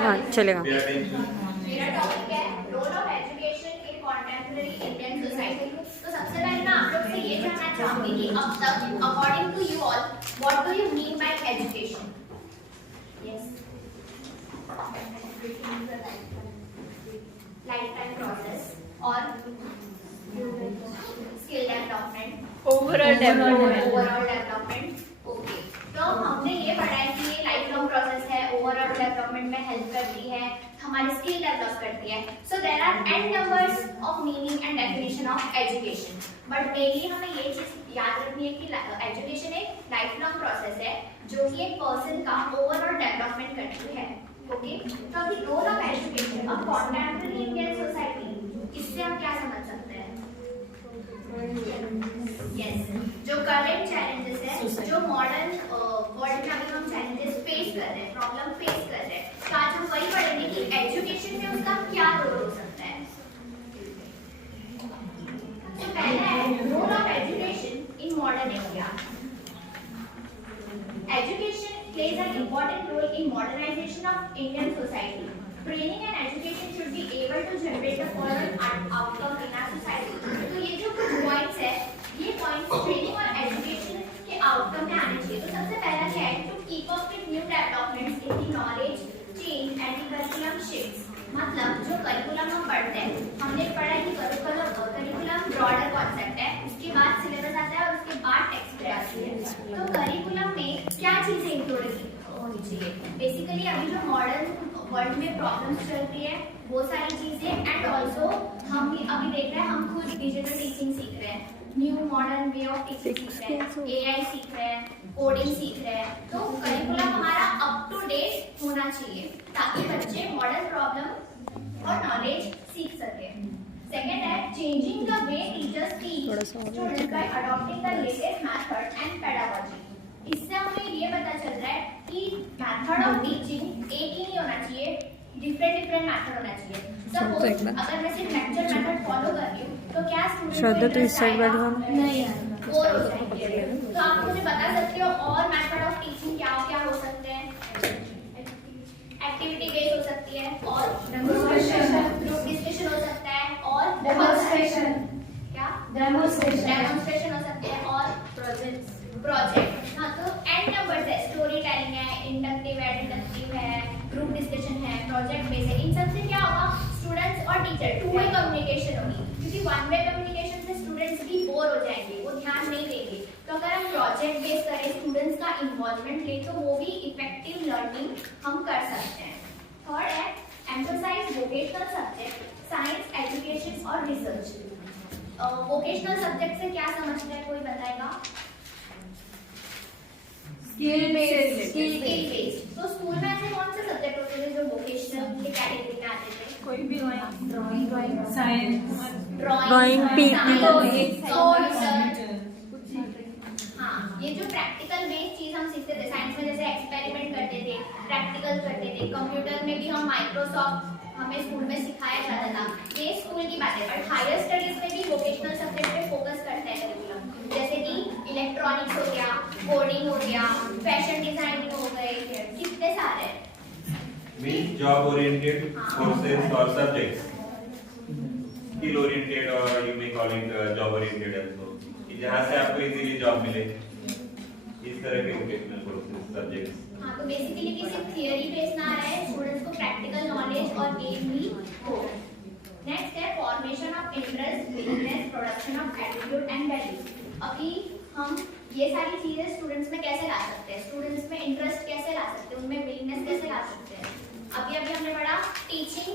हाँ चलेगा। मेरा टॉपिक है role of education in contemporary Indian society. तो सबसे पहले मैं आप लोग से ये जानना चाहूंगी कि अब तक according to you all what do you mean by education? Yes, life time process और skill development, overall development. Okay, तो हमने ये पढ़ा है कि ये लाइफ लॉन्ग प्रोसेस है, ओवरऑल डेवलपमेंट में हेल्प करती है, हमारी स्किल डेवलप करती है। So there are an numbers of meaning and definition of education, but mainly हमें ये चीज याद रखनी है कि एजुकेशन एक लाइफ लॉन्ग प्रोसेस है जो कि एक पर्सन का ओवरऑल डेवलपमेंट करती है। ओके, तो अभी role of education of contemporary Indian society, इससे हम क्या समझ सकते हैं? यस, जो करंट चैलेंजेस है, जो मॉडर्न वर्ल्ड में अभी हम चैलेंजेस फेस कर रहे हैं, प्रॉब्लम फेस कर रहे हैं, तो आज हम वही पढ़ेंगे कि एजुकेशन में उसका क्या रोल हो सकता है। तो पहला है role of education in modern India. Education plays an important role in modernization of Indian society. Training and education should be able to generate the following outcome in our society. तो ये जो कुछ points है, ये points training और education के outcome में आने चाहिए। तो सबसे पहला क्या है? To keep up with new developments in the knowledge, change and the curriculum shifts. मतलब जो करिकुलम हम पढ़ते हैं, हमने पढ़ा है कि करिकुलम ब्रॉडर कॉन्सेप्ट है, उसके बाद सिलेबस आता है और उसके बाद टेक्स्ट आती है। तो करिकुलम में क्या चीजें इंक्लूड होनी चाहिए? बेसिकली अभी जो मॉडर्न वर्ल्ड में प्रॉब्लम्स चल रही है वो सारी चीजें, एंड ऑल्सो हम अभी देख रहे हैं, हम खुद डिजिटल टीचिंग सीख रहे हैं, new modern way of teaching सीख रहे हैं, एआई सीख रहे हैं, कोडिंग सीख रहे हैं। तो करिकुलम हमारा अप टू डेट होना चाहिए ताकि बच्चे मॉडर्न प्रॉब्लम और नॉलेज सीख सके। सेकेंड है changing the way teachers teach students bye adopting the latest method and pedagogy. इससे हमें ये पता चल रहा है कि मेथड ऑफ टीचिंग एक ही नहीं होना चाहिए, डिफरेंट मेथड होना चाहिए। सपोज अगर मैं सिर्फ लेक्चर मेथड फॉलो कर रही हूँ तो क्या श्रद्धा तो इस साइड वाली हम नहीं बोर हो जाएंगे। तो आप मुझे बता सकते हो और मेथड ऑफ टीचिंग क्या हो सकते हैं? एक्टिविटी बेस्ड हो सकती है, और ग्रुप डिस्कशन हो सकता है, और डेमोन्स्ट्रेशन हो सकते हैं, और प्रोजेक्ट। हाँ, तो एन नंबर्स है, स्टोरी टेलिंग है, इंडक्टिव है, डिडक्टिव है, ग्रुप डिस्कशन है, प्रोजेक्ट बेस्ड है। इन सब से क्या होगा? स्टूडेंट्स और टीचर टू वे कम्युनिकेशन होगी, क्योंकि वन वे कम्युनिकेशन से स्टूडेंट्स भी बोर हो जाएंगे, वो ध्यान नहीं देंगे। तो अगर हम प्रोजेक्ट बेस्ड करें, स्टूडेंट्स का इन्वॉल्वमेंट ले, तो वो भी इफेक्टिव लर्निंग हम कर सकते हैं। थर्ड है emphasize vocational subject, science, education और रिसर्च। वोकेशनल सब्जेक्ट से क्या समझते हैं, कोई बताएगा? Skill based. तो स्कूल में ऐसे कौन से सब्जेक्ट होते थे जो वोकेशनल की कैटेगरी में आते थे? कोई भी ड्राइंग, साइंस, ड्राइंग, पीटी, हाँ, ये जो प्रैक्टिकल बेस्ड चीज हम सीखते थे साइंस में, जैसे एक्सपेरिमेंट करते थे, प्रैक्टिकल करते थे, कंप्यूटर में भी हम माइक्रोसॉफ्ट हमें स्कूल में सिखाया जाता था, ये स्कूल की बात है। बट हायर स्टडीज में भी वोकेशनल सब्जेक्ट पे फोकस करता है करिकुलम, जैसे कि इलेक्ट्रॉनिक्स हो गया, कोडिंग हो गया, फैशन डिजाइनिंग हो गए, कितने सारे मींस जॉब ओरिएंटेड कोर्सेज और सब्जेक्ट्स, स्किल ओरिएंटेड, और you may call it job oriented also, कि जहां से आपको इजीली जॉब मिले, इस तरह के वोकेशनल कोर्सेज सब्जेक्ट्स। हाँ, तो बेसिकली कि सिर्फ थियरी बेस्ड ना रहे, स्टूडेंट्स को प्रैक्टिकल नॉलेज और गेम भी हो। नेक्स्ट है formation of interest, wellness, production of attitude and values. अभी हम ये सारी चीजें स्टूडेंट्स में कैसे ला सकते हैं? स्टूडेंट्स में इंटरेस्ट कैसे ला सकते हैं, उनमें विलनेस कैसे ला सकते हैं? अभी हमने पढ़ा टीचिंग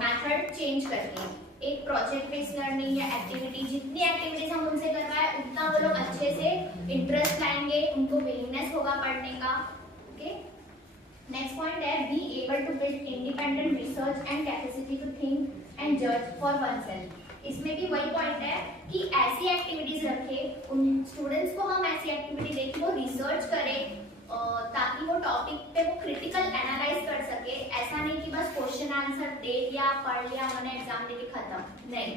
मेथड चेंज करके, एक प्रोजेक्ट बेस्ड लर्निंग या एक्टिविटी, जितनी एक्टिविटीज हम उनसे करवाए उतना वो लोग अच्छे से इंटरेस्ट लाएंगे, उनको विलनेस होगा पढ़ने का। ओके, नेक्स्ट पॉइंट है be able to build independent research and capacity to think and जज फॉर वनसेल्फ। इसमें भी वही पॉइंट है कि ऐसी एक्टिविटीज रखें, उन स्टूडेंट्स को हम ऐसी एक्टिविटी दें कि वो रिसर्च करें, ताकि वो टॉपिक पे वो क्रिटिकल एनालाइज कर सके। ऐसा नहीं कि बस क्वेश्चन आंसर दे दिया, पढ़ लिया, मैंने एग्जाम देके खत्म, नहीं,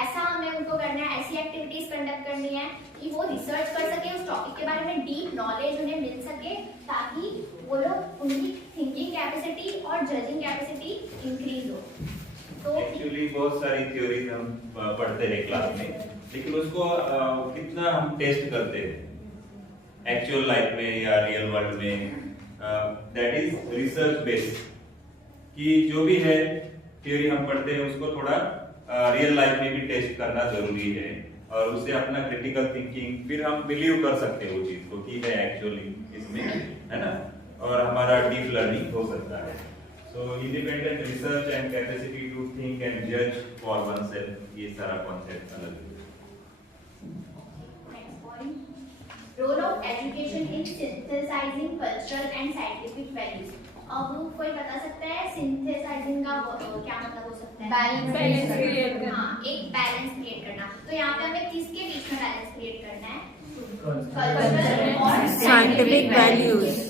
ऐसा हमें उनको करना है, ऐसी एक्टिविटीज कंडक्ट करनी है कि वो रिसर्च कर सके, उस टॉपिक के बारे में डीप नॉलेज उन्हें मिल सके, ताकि वो लोग उनकी थिंकिंग कैपेसिटी और जजिंग कैपेसिटी इंक्रीज हो। तो एक्चुअली बहुत सारी थ्योरीज हम पढ़ते हैं क्लास में, लेकिन उसको कितना हम टेस्ट करते हैं एक्चुअल लाइफ में या रियल वर्ल्ड में, दैट इज रिसर्च बेस्ड। कि जो भी है थ्योरी हम पढ़ते हैं उसको थोड़ा रियल लाइफ में भी टेस्ट करना जरूरी है, और उससे अपना क्रिटिकल थिंकिंग फिर हम बिलीव कर सकते हैं वो चीज को कि है एक्चुअली इसमें, है ना, और हमारा डीप लर्निंग हो सकता है। So independent research and capacity to think and जज फॉर वनसेल्फ, ये सारा कॉन्सेप्ट अलग है। next point, role of education in synthesizing cultural and scientific values। अब कोई बता सकता है सिंथेसाइजिंग का क्या मतलब हो सकता है? बैलेंस क्रिएट करना। हाँ, एक बैलेंस क्रिएट करना। तो यहाँ पे हमें किसके बीच में बैलेंस क्रिएट करना है? Cultural कल्चरल और Scientific values।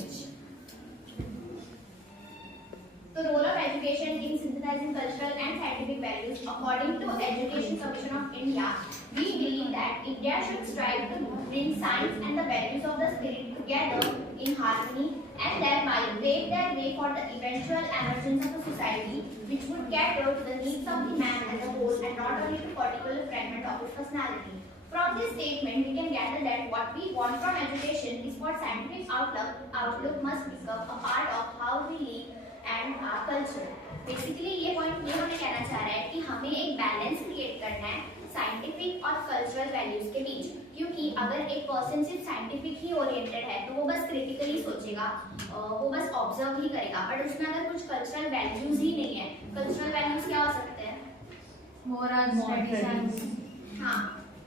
तो role of education in synthesizing cultural and scientific values, according to education commission of India, we believe that India should strive to bring science and the values of the spirit together in harmony, and thereby pave their way for the eventual emergence of a society which would cater to the needs of the man as a whole and not only to particular fragment of his personality. From this statement, we can gather that what we want from education is for scientific outlook must become a part of how we live and our culture. Basically, ये point ये हमें कहना चाह रहा है कि हमें एक बैलेंस क्रिएट करना है साइंटिफिक और कल्चरल वैल्यूज के बीच, क्योंकि अगर एक पर्सन सिर्फ साइंटिफिक ही ओरिएंटेड है तो वो बस क्रिटिकली सोचेगा, वो बस ऑब्जर्व ही करेगा, बट उसमें अगर कुछ कल्चरल वैल्यूज ही नहीं है। कल्चरल वैल्यूज क्या हो सकते हैं? Morals, traditions। हाँ,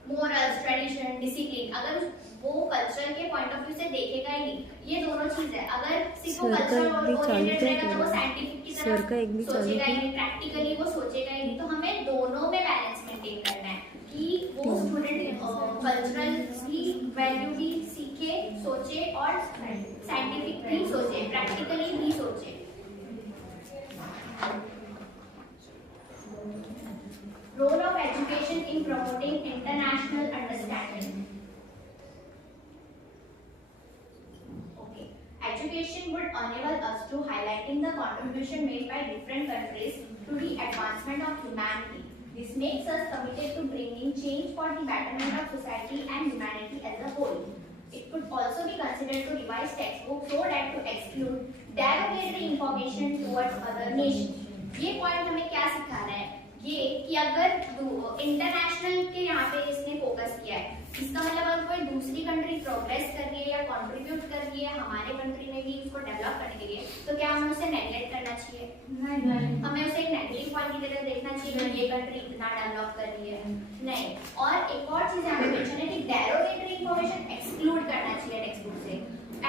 मोरल्स, ट्रेडिशन, डिसिप्लिन। अगर वो कल्चर के पॉइंट ऑफ व्यू से देखेगा ही नहीं, ये दोनों चीज है। अगर सिर्फ वो सर का कल्चर एक भी ओरिएंटेड चालू रहेगा तो वो था। साइंटिफिक की सर का एक भी तरफ चालू सोचेगा ही था। नहीं, प्रैक्टिकली वो सोचेगा ही नहीं। तो हमें दोनों में बैलेंस मेंटेन करना है कि वो स्टूडेंट कल्चरल की वैल्यू भी सीखे, सोचे और साइंटिफिक भी सोचे, प्रैक्टिकली भी सोचे। Role of education in promoting international understanding. Okay, education would enable us to highlighting the contribution made by different countries to the advancement of humanity. This makes us committed to bringing change for the betterment of society and humanity as a whole. It could also be considered to revise textbooks so that to exclude derogatory information towards other nations. ये point हमें क्या सिखा रहा है? ये कि अगर international के यहाँ पे इसने फोकस किया है, इसका मतलब अगर कोई दूसरी कंट्री प्रोग्रेस कर रही है या कंट्रीब्यूट कर रही है हमारे कंट्री में भी इसको डेवलप करने के लिए, तो क्या हमें उसे नेगलेक्ट करना चाहिए? नहीं। हमें उसे एक नेगेटिव पॉइंट की तरह देखना चाहिए कि ये कंट्री इतना डेवलप कर रही है? नहीं। और एक और चीज यहाँ पे मेंशन है कि डेरोगेटरी इंफॉर्मेशन एक्सक्लूड करना चाहिए टेक्स्ट बुक से।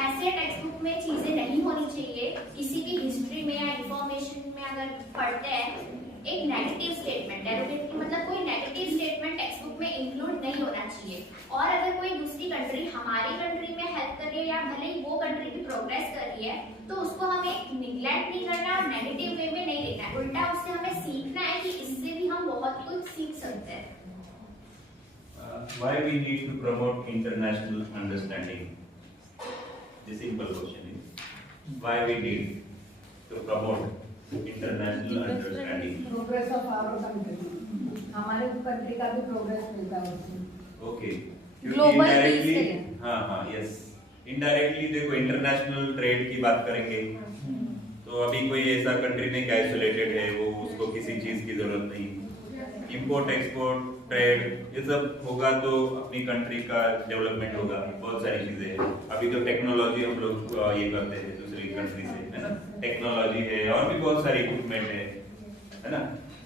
ऐसे टेक्स्ट बुक में चीजें नहीं होनी चाहिए। किसी भी हिस्ट्री में या इंफॉर्मेशन में अगर पढ़ते हैं एक नेगेटिव स्टेटमेंट, डेरोगेटरी मतलब कोई नेगेटिव स्टेटमेंट टेक्स्ट बुक में इंक्लूड नहीं होना चाहिए। और अगर कोई दूसरी कंट्री हमारी कंट्री में हेल्प कर रही है या भले ही वो कंट्री भी प्रोग्रेस कर रही है, तो उसको हमें निगलेक्ट नहीं करना और नेगेटिव वे में नहीं देखना है। उल्टा उससे हमें सीखना है कि इससे भी हम बहुत कुछ सीख सकते हैं। Why we need to promote international understanding? The simple question is why we need to promote international understanding? Progress of our country, हमारे कंट्री का भी प्रोग्रेस मिलता है उससे। ओके, Global इनडायरेक्टली, peace है। हाँ हाँ यस, इनडायरेक्टली देखो इंटरनेशनल ट्रेड की बात करेंगे तो अभी कोई ऐसा कंट्री नहीं आइसोलेटेड है, वो उसको किसी चीज की जरूरत नहीं, इंपोर्ट एक्सपोर्ट ट्रेड ये सब होगा तो अपनी कंट्री का डेवलपमेंट होगा। बहुत सारी चीजें हैं, अभी तो टेक्नोलॉजी हम लोग ये करते हैं दूसरी कंट्री से, है ना, टेक्नोलॉजी है और भी बहुत सारी इक्विपमेंट है ना।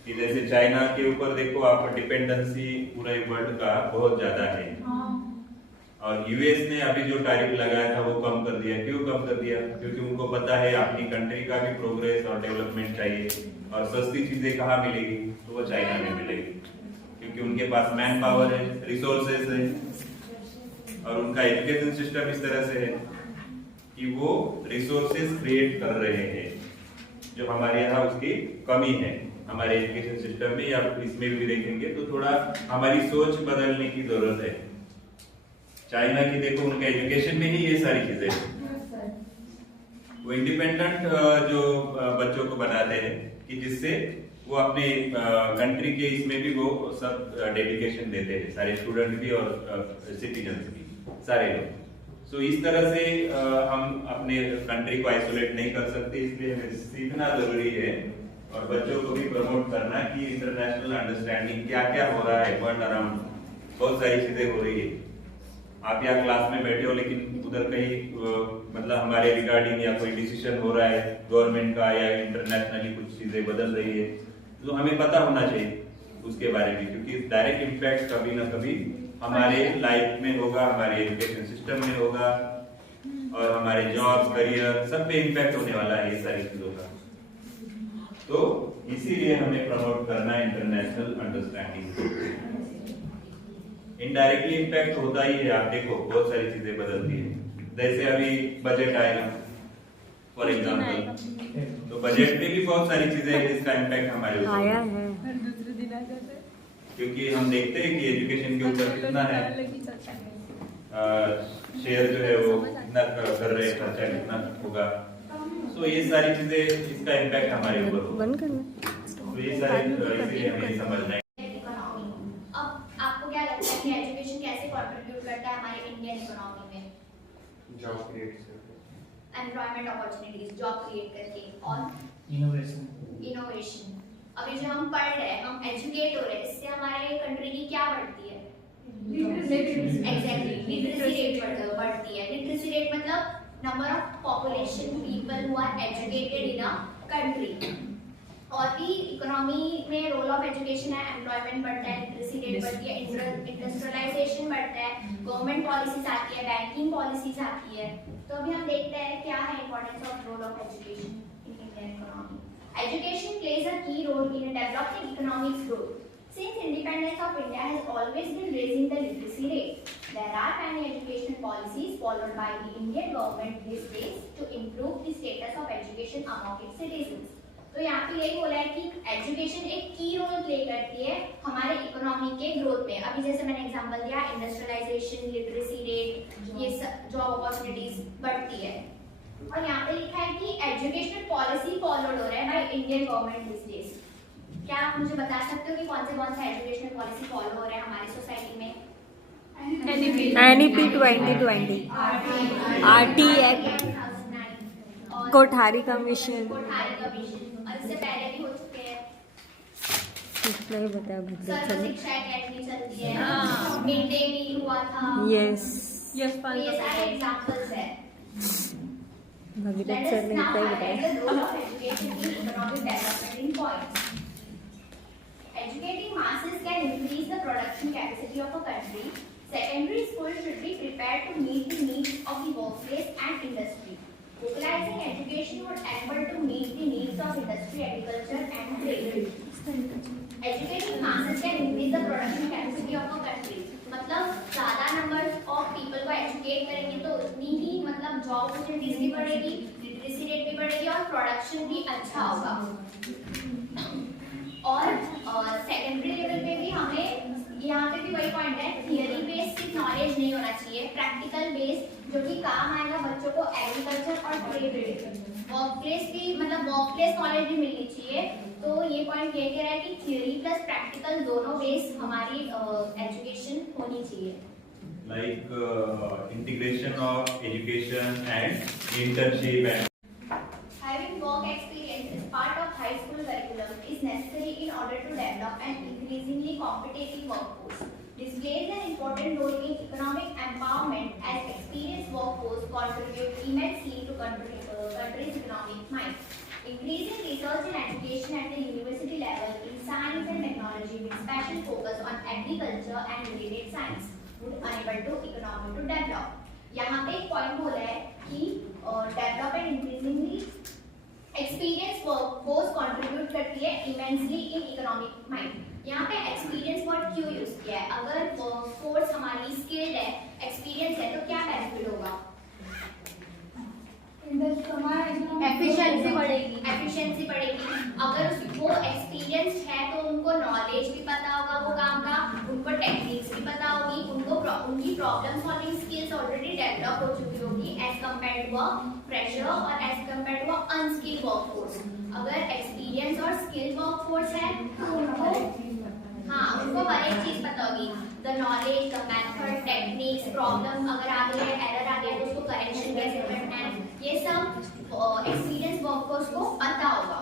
कि जैसे चाइना के ऊपर देखो आप, डिपेंडेंसी पूरे वर्ल्ड का बहुत ज्यादा है। और यूएस ने अभी जो टैरिफ लगाया था वो कम कर दिया। क्यों कम कर दिया? क्योंकि उनको पता है अपनी कंट्री का भी प्रोग्रेस और डेवलपमेंट चाहिए, और सस्ती चीजें कहाँ मिलेगी? तो वो चाइना में मिलेगी, क्योंकि उनके पास मैन पावर है, रिसोर्सेस है, और उनका एजुकेशन सिस्टम इस तरह से है कि वो रिसोर्सेस क्रिएट कर रहे हैं, जो हमारे यहाँ उसकी कमी है हमारे एजुकेशन सिस्टम में, या इसमें भी देखेंगे तो थोड़ा हमारी सोच बदलने की जरूरत है। चाइना की देखो, उनके एजुकेशन में ही ये सारी चीजें हैं, वो वो इंडिपेंडेंट जो बच्चों को बनाते हैं कि जिससे वो अपने कंट्री के इसमें भी वो सब डेडिकेशन देते हैं, सारे स्टूडेंट भी और सिटीजन्स भी, सारे लोग। सो इस तरह से हम अपने कंट्री को आइसोलेट नहीं कर सकते, इसलिए हमें सीखना जरूरी है और बच्चों को भी प्रमोट करना कि इंटरनेशनल अंडरस्टैंडिंग क्या क्या हो रहा है वर्ल्ड अराउंड, बहुत सारी चीजें हो रही है। आप यहाँ क्लास में बैठे हो लेकिन उधर कहीं मतलब हमारे रिगार्डिंग या कोई डिसीजन हो रहा है गवर्नमेंट का या इंटरनेशनली कुछ चीजें बदल रही है, तो हमें पता होना चाहिए उसके बारे में, क्योंकि डायरेक्ट इम्पैक्ट कभी ना कभी हमारे लाइफ में होगा, हमारे एजुकेशन सिस्टम में होगा और हमारे जॉब करियर सब पे इम्पैक्ट होने वाला है ये सारी चीजों का। तो इसीलिए हमें प्रमोट करना है इंटरनेशनल अंडरस्टैंडिंग। इनडायरेक्टली इम्पैक्ट होता ही है, आप देखो बहुत सारी चीजें बदलती है, जैसे अभी बजट आएगा फॉर एग्जांपल, तो बजट में भी बहुत सारी चीजें हैं जिसका इम्पैक्ट हमारे ऊपर आया है। क्योंकि हम देखते हैं कि एजुकेशन के ऊपर कितना है शेयर जो है वो कितना कर रहे हैं, खर्चा कितना होगा, सो ये सारी चीजें इसका इम्पैक्ट हमारे ऊपर होगा। बंद करना। तो ये सारी इसीलिए हमें समझना है। आपको क्या लगता है कि एजुकेशन कैसे कंट्रीब्यूट करता है हमारे इंडियन इकोनॉमी में? Job create employment opportunities, job create करके, और इनोवेशन। अभी जो हम पढ़ रहे हैं, हम एजुकेट हो रहे हैं, इससे हमारे कंट्री की क्या बढ़ती है? एग्जैक्टली, लिटरेसी रेट बढ़ती है। लिटरेसी रेट मतलब number of population people who are educated in a country. और भी इकोनॉमी में रोल ऑफ एजुकेशन है, एम्प्लॉयमेंट बढ़ता है, लिटरेसी रेट बढ़ती है, इंडस्ट्रियलाइजेशन बढ़ता है, गवर्नमेंट पॉलिसीज आती है, बैंकिंग पॉलिसीज आती है। तो अभी हम देखते हैं क्या है importance of role of education in Indian economy. Education plays a key role in developing economic growth. Since independence of India has always been raising the literacy rate, there are many educational policies followed by the Indian government these days to improve the status of education among its citizens. तो यहाँ पे यही बोला है कि education एक की role play करती है हमारे इकोनॉमी के ग्रोथ में। अभी जैसे मैंने एग्जांपल दिया, इंडस्ट्रियलाइजेशन, लिटरेसी रेट, ये जॉब अपॉर्चुनिटीज बढ़ती है। और यहाँ पे लिखा है कि एजुकेशनल पॉलिसी फॉलोड हो रहा है by Indian government this days. क्या आप मुझे बता सकते हो कि कौन से एजुकेशनल पॉलिसी फॉलो हो रहे हैं हमारी सोसाइटी में? NEP 2020, RT act, Kothari commission, और इससे पहले भी हो चुके हैं। नहीं बताया सर्व शिक्षा अकेडमी चलती है, मिड डे मील हुआ था। यस, तो ये सारे एग्जांपल्स हैं। भगीरथ सर ने इतना ही बताया। Educating masses can increase the production capacity of a country. Secondary schools should be prepared to meet the needs of the workplace and industry. Localizing education would enable to meet the needs of industry, agriculture and trade. Educating masses can increase the production capacity of a country. मतलब ज्यादा number of people को educate करेंगे तो उतनी ही मतलब job opportunities भी बढ़ेगी, literacy rate भी बढ़ेगी और प्रोडक्शन भी अच्छा होगा। और सेकेंडरी लेवल पे भी हमें यहाँ पे भी वही पॉइंट है, थियरी बेस्ड सिर्फ नॉलेज नहीं होना चाहिए, प्रैक्टिकल बेस्ड जो कि काम आएगा बच्चों को एग्रीकल्चर और ट्रेड रिलेटेड। वर्कप्लेस भी मतलब वर्कप्लेस नॉलेज भी मिलनी चाहिए। तो ये पॉइंट ये कह रहा है कि थियरी प्लस प्रैक्टिकल दोनों बेस हमारी एजुकेशन होनी चाहिए। Like integration of education and internship and Having work experience as part of high school curriculum is necessary in order to develop an increasingly competitive workforce. This plays an important role in economic empowerment as experienced workforce contribute immensely to country's economic might. Increasing research and education at the university level in science and technology with special focus on agriculture and related science would enable to economy to develop. यहाँ पे एक point बोला है कि develop and increasingly experience workforce contribute करती है immensely in economic mind. यहाँ पे एक्सपीरियंस वर्ड क्यों यूज किया है? अगर वर्कफोर्स हमारी स्किल्ड है, एक्सपीरियंस है, तो क्या बेनिफिट होगा? एफिशिएंसी बढ़ेगी। अगर वो एक्सपीरियंस्ड है तो उनको नॉलेज भी पता होगा वो काम का, उनको टेक्निक्स भी पता होगी, उनको उनकी problem solving skills already develop हो चुकी होगी, as compare to a fresher और as compare to a unskilled workforce. अगर एक्सपीरियंस और स्किल वर्कफोर्स है तो उनको उनको हर एक चीज पता होगी, the knowledge, the method, techniques, problem अगर आ गई है, एरर आ गया है तो उसको करेक्शन कैसे करना है, ये सब एक्सपीरियंस वर्कफोर्स को पता होगा।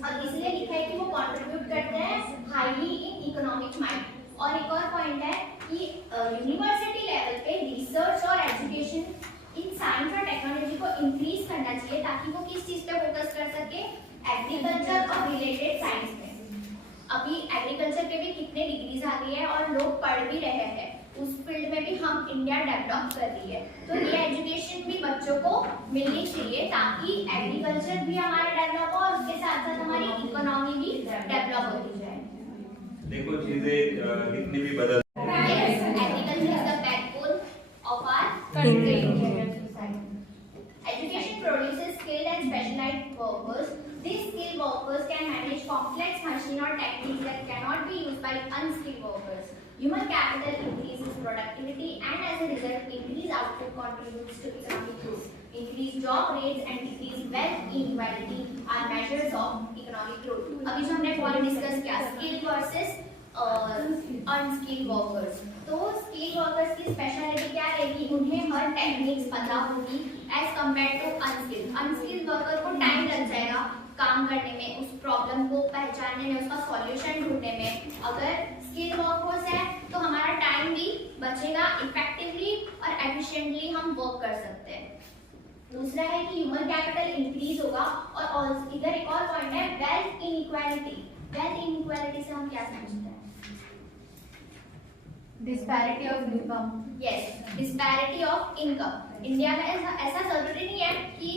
और इसलिए लिखा है कि वो कंट्रीब्यूट करते हैं हाईली इन इकोनॉमिक माइंड। और एक और पॉइंट है कि यूनिवर्सिटी लेवल पे रिसर्च और एजुकेशन इन साइंस और टेक्नोलॉजी को इंक्रीज करना चाहिए ताकि वो किस चीज पे फोकस कर सके, एग्रीकल्चर और रिलेटेड साइंस में। अभी एग्रीकल्चर के भी कितने डिग्रीज आ गई है और लोग पढ़ भी रहे हैं, उस फील्ड में भी हम इंडिया डेवलप कर रही है। तो ये एजुकेशन भी बच्चों को मिलनी चाहिए ताकि एग्रीकल्चर भी हमारा डेवलप हो और उसके साथ साथ हमारी इकोनॉमी भी डेवलप होती जाए। देखो चीजें कितनी भी बदल Yes, agriculture is the backbone of our country. Education produces skilled and specialized workers. These skilled workers can manage complex machine or techniques that cannot be used by unskilled workers. Human capital increases productivity and as a result increased output contributes to economic growth. Increased job rates and decreased wealth inequality are measures of economic growth. अभी जो हमने point discuss किया skilled versus unskilled workers, तो skilled workers की speciality क्या रहेगी, उन्हें हर टेक्निक्स पता होगी as compare to unskilled. Unskilled worker को टाइम लग जाएगा काम करने में, उस प्रॉब्लम को पहचानने में, उसका सॉल्यूशन ढूंढने में। अगर स्किल्ड वर्कफोर्स है तो हमारा टाइम भी बचेगा, इफेक्टिवली और एफिशिएंटली हम वर्क कर सकते हैं। दूसरा है कि ह्यूमन कैपिटल इंक्रीज होगा। और इधर एक और पॉइंट है वेल्थ इनइक्वालिटी। वेल्थ इनइक्वालिटी से हम क्या समझते हैं? Disparity of income. Yes, disparity of income. India में ऐसा जरूरी नहीं है कि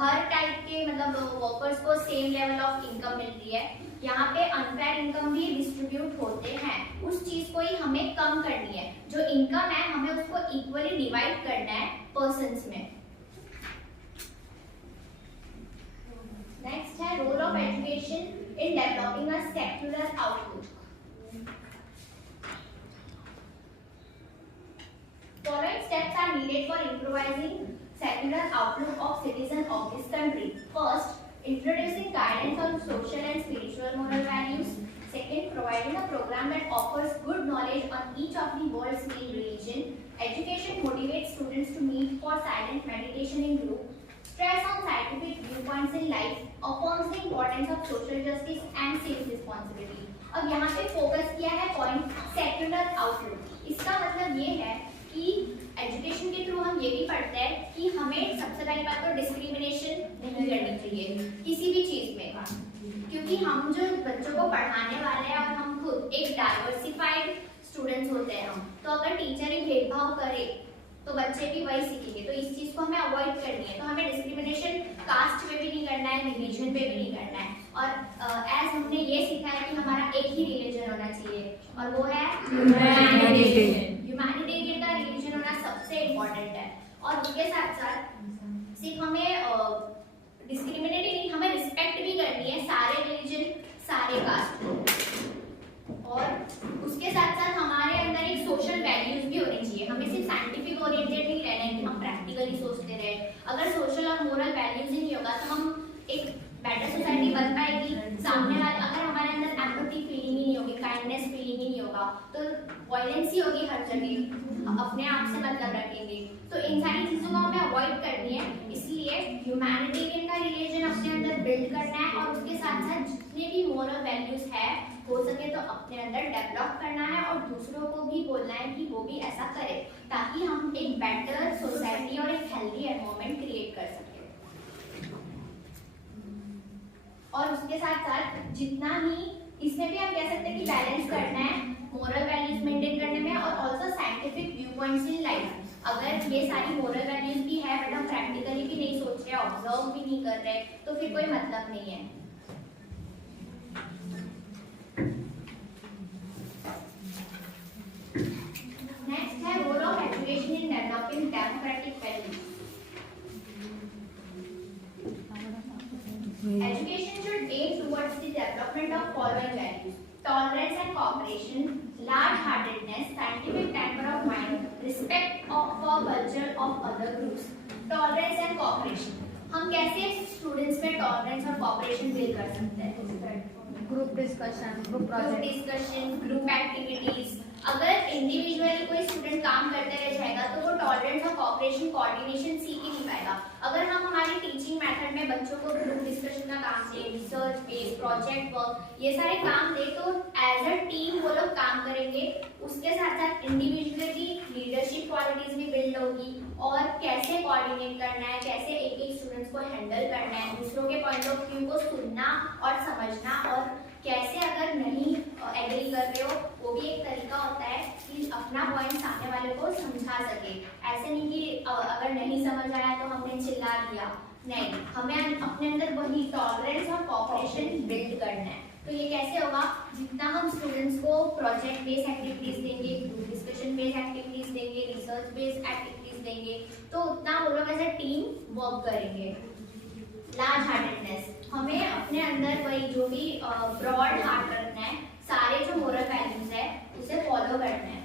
हर टाइप के मतलब वर्कर्स को सेम लेवल ऑफ इनकम मिल रही है। यहाँ पे अनफेयर इनकम भी डिस्ट्रीब्यूट होते हैं, उस चीज को ही हमें कम करनी है। जो इनकम है हमें उसको इक्वली डिवाइड करना है पर्सन्स में। नेक्स्ट है role of education in developing a secular outlook. Following steps are needed for improvising secular outlook of citizens of this country. First, introducing guidance on social and spiritual moral values. Second, providing a program that offers good knowledge on each of the world's main religion. Education motivates students to meet for silent meditation in group. Stress on scientific viewpoints in life. Affirms the importance of social justice and civic responsibility. अब यहाँ पे focus किया है point secular outlook. इसका मतलब ये है कि एजुकेशन के थ्रू हम ये भी पढ़ते हैं कि हमें सबसे पहली बात तो डिस्क्रिमिनेशन नहीं करनी चाहिए किसी भी चीज में, क्योंकि हम जो बच्चों को पढ़ाने वाले हैं और हम खुद एक डाइवर्सिफाइड स्टूडेंट्स होते हैं हम, तो अगर टीचर ही भेदभाव करे तो बच्चे भी वही सीखेंगे। तो इस चीज को हमें अवॉइड करनी है। तो हमें डिस्क्रिमिनेशन कास्ट पे भी नहीं करना है, रिलीजन पे भी नहीं करना है। और एज हमने ये सीखा है कि हमारा एक ही रिलीजन होना चाहिए और वो है ह्यूमैनिटेरियन। ह्यूमैनिटेरियन का रिलीजन होना सबसे इम्पोर्टेंट है। और उसके साथ साथ सिर्फ हमें डिस्क्रिमिनेट ही नहीं, हमें रिस्पेक्ट भी करनी है सारे रिलीजन, सारे कास्ट को। और उसके साथ साथ हमारे अंदर एक सोशल वैल्यूज भी होनी चाहिए। हमें सिर्फ साइंटिफिक ओरिएंटेड नहीं रहना है कि हम प्रैक्टिकली सोचते रहे। अगर सोशल और मोरल वैल्यूज ही नहीं होगा तो हम एक बेटर सोसाइटी बन पाएगी। सामने वाले अगर हमारे अंदर एम्पैथी फीलिंग ही नहीं होगी, काइंडनेस फीलिंग ही नहीं होगा, तो वायलेंस ही होगी हर जगह, अपने आप से मतलब रखेंगे। तो इन सारी चीजों को हमें अवॉइड करनी है। इसलिए ह्यूमैनिटेरियन का रिलीजन अपने अंदर बिल्ड करना है और उसके साथ साथ जितने भी मोरल वैल्यूज है हो सके तो अपने अंदर डेवलप करना है और दूसरों को भी बोलना है कि वो भी ऐसा करें, ताकि हम एक बेटर सोसाइटी और एक हेल्दी एनवायरनमेंट क्रिएट कर सकें। और उसके साथ साथ जितना ही इसमें भी हम कह सकते हैं कि बैलेंस करना है मोरल वैल्यूज मेंटेन करने में और also scientific view points in life. अगर ये सारी मोरल वैल्यूज भी है बट हम प्रैक्टिकली भी नहीं सोच रहे, ऑब्जर्व भी नहीं कर रहे, तो फिर कोई मतलब नहीं है। नेक्स्ट है role of education in developing democratic values. Education should aim towards the development of following values: tolerance and cooperation, large-heartedness, scientific temper of mind, respect for culture of other groups, tolerance and cooperation. हम कैसे students में tolerance और cooperation build कर सकते हैं? Group discussion, group group project. Discussion, group activities. अगर individually कोई student काम करते रह जाएगा तो वो टॉलरेंस और कोऑपरेशन कोऑर्डिनेशन सीख ही नहीं पाएगा। अगर हम हमारी टीचिंग मेथड में बच्चों को ग्रुप डिस्कशन का काम दें, रिसर्च बेस्ड प्रोजेक्ट वर्क, ये सारे काम दे तो एज अ टीम वो लोग काम करेंगे। उसके साथ साथ इंडिविजुअली लीडरशिप क्वालिटीज भी बिल्ड होगी और कैसे कोऑर्डिनेट करना है, कैसे एक एक स्टूडेंट्स को हैंडल करना है, दूसरों के पॉइंट ऑफ व्यू को सुनना और समझना, और कैसे अगर नहीं एग्री कर रहे हो वो भी एक तरीका होता है कि अपना पॉइंट सामने वाले को समझा सके। ऐसे नहीं कि अगर नहीं समझ आया तो हमने चिल्ला दिया, नहीं, हमें अपने अंदर वही टॉलरेंस और कोऑपरेशन बिल्ड करना है। तो ये कैसे होगा? जितना हम स्टूडेंट्स को प्रोजेक्ट बेस्ड एक्टिविटीज देंगे, ग्रुप डिस्कशन बेस्ड एक्टिविटीज देंगे, रिसर्च बेस्ड एक्टिविटीज देंगे, तो उतना वो लोग एज अ टीम वर्क करेंगे। लार्ज हार्टेडनेस, हमें अपने अंदर वही जो भी ब्रॉड हार्ट रखना है, सारे जो मोरल वैल्यूज है उसे फॉलो करना है।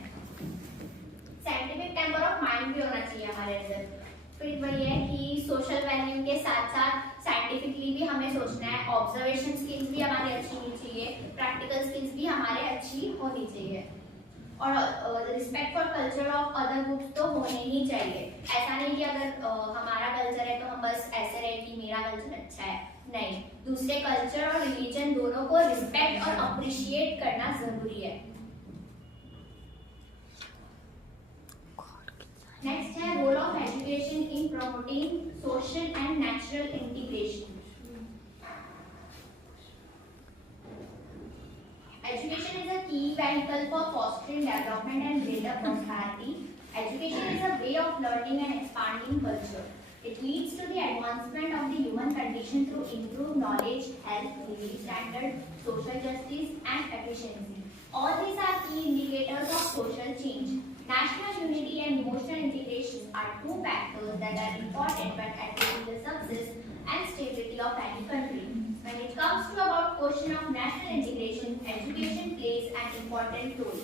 साइंटिफिक टेम्पर ऑफ माइंड भी होना चाहिए हमारे अंदर। फिर वही है कि सोशल वैल्यू के साथ साथ साइंटिफिकली भी हमें सोचना है, ऑब्जर्वेशन स्किल्स भी हमारी अच्छी होनी चाहिए, प्रैक्टिकल स्किल्स भी हमारे अच्छी होनी चाहिए, और respect for culture of other groups तो होने ही चाहिए। ऐसा नहीं कि अगर हमारा कल्चर है तो हम बस ऐसे रहे कि मेरा कल्चर अच्छा है, नहीं, दूसरे कल्चर और रिलीजन दोनों को रिस्पेक्ट और अप्रिशिएट करना जरूरी है। नेक्स्ट है role of education in promoting social and natural integration. Education is a key vehicle for fostering development and greater prosperity. Education is a way of learning and expanding culture. It leads to the advancement of the human condition through improved knowledge, health, living standard, social justice, and efficiency. All these are key indicators of social change. National unity and emotional integration are two factors that are important when achieving the success and stability of any country. When it comes to about question of national integration, education plays an important role.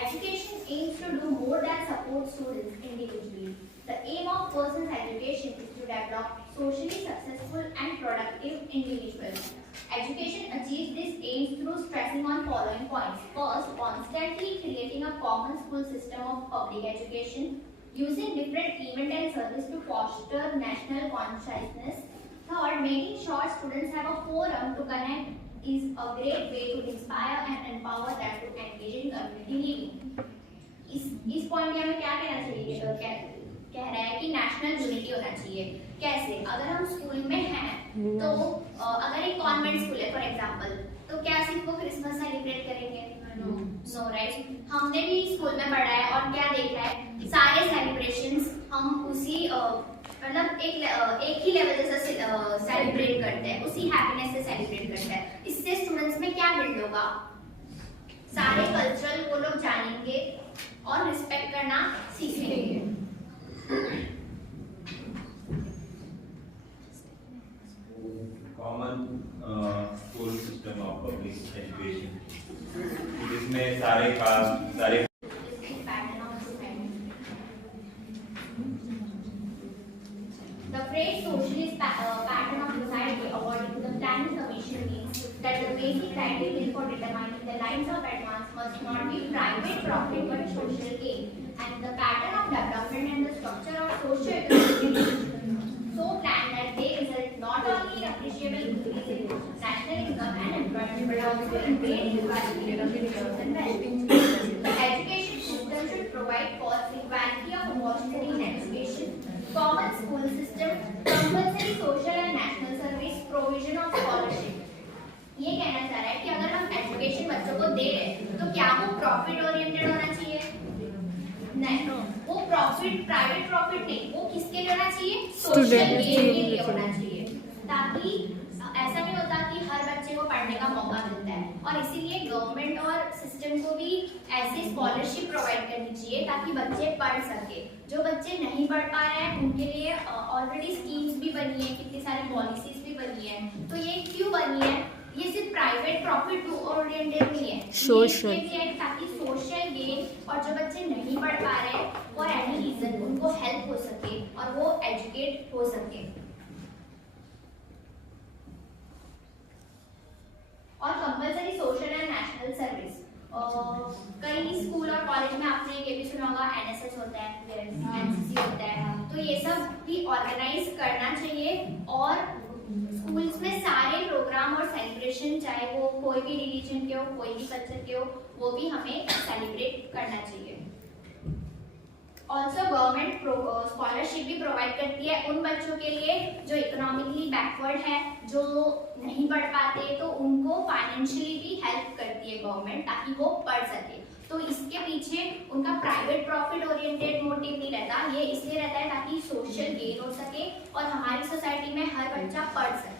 Education aims to do more than support students individually. The aim of person's education is to develop socially successful and productive individuals. Education achieves this aim through stressing on following points. First, constantly creating a common school system of public education, using different event and service to foster national consciousness. Third, making sure students have a forum to connect is a great way to inspire and empower them to engage in community living. इस point में हमें क्या कहना चाहिए? कह रहा है कि नेशनल यूनिटी होना चाहिए। कैसे? अगर हम स्कूल में हैं तो अगर एक कॉन्वेंट स्कूल है फॉर एग्जांपल, तो क्या सिर्फ वो क्रिसमस सेलिब्रेट करेंगे? No, right. हमने भी स्कूल में पढ़ा है और क्या देखा है, सारे सेलिब्रेशंस हम उसी मतलब एक ही लेवल जैसा सेलिब्रेट करते हैं, उसी हैप्पीनेस से सेलिब्रेट करते हैं। इससे स्टूडेंट्स में क्या बिल्ड होगा? सारे कल्चर वो लोग जानेंगे और रिस्पेक्ट करना सीखेंगे। Common school system of public education, जिसमें सारे कास्ट, सारे The phrase socialist pattern of society, according to the Planning Commission, means that the basic criteria for determining the lines of advance must not be private profit but social gain, and the pattern of development and the structure of socio-economic so planned that they result not only in appreciable increase in national income and employment but also in great equality and wealth. The education system should provide for equality of opportunity in education, common school system, compulsory social and national service, provision of scholarship. ये कहना चाह रहा है कि अगर हम education बच्चों को दे रहे हैं तो क्या वो प्रॉफिट ओरिएंटेड होना चाहिए? नहीं, वो प्रॉफिट प्राइवेट प्रॉफिट नहीं, वो किसके लिए होना चाहिए? सोशल गेन के लिए होना चाहिए, ताकि ऐसा नहीं होता कि हर बच्चे को पढ़ने का मौका मिलता है। और इसीलिए गवर्नमेंट और सिस्टम को भी ऐसी स्कॉलरशिप प्रोवाइड करनी चाहिए ताकि बच्चे पढ़ सके। जो बच्चे नहीं पढ़ पा रहे हैं उनके लिए ऑलरेडी स्कीम्स भी बनी है, कितनी सारी पॉलिसीज भी बनी है। तो ये क्यों बनी है? ये सिर्फ प्राइवेट प्रॉफिट ओरिएंटेड नहीं है, सोशल ये भी है ताकि सोशल गेन और जो बच्चे नहीं पढ़ पा रहे हैं फॉर एनी रीजन उनको हेल्प हो सके और वो एजुकेट हो सके। और compulsory social and national service, कई स्कूल और कॉलेज में आपने ये भी सुना होगा एनएसएस होता है, एनसीसी होता है, तो ये सब भी ऑर्गेनाइज करना चाहिए और स्कूल्स में सारे प्रोग्राम और सेलिब्रेशन चाहे वो कोई भी रिलीजन के हो कोई भी कल्चर के हो वो भी हमें सेलिब्रेट करना चाहिए। ऑल्सो गवर्नमेंट स्कॉलरशिप भी प्रोवाइड करती है उन बच्चों के लिए जो इकोनॉमिकली बैकवर्ड है, जो नहीं पढ़ पाते, तो उनको फाइनेंशियली भी हेल्प करती है गवर्नमेंट ताकि वो पढ़ सके। तो इसके पीछे उनका प्राइवेट प्रॉफिट ओरिएंटेड मोटिव नहीं रहता, ये इसलिए रहता है ताकि सोशल गेन हो सके और हमारी सोसाइटी में हर बच्चा पढ़ सके।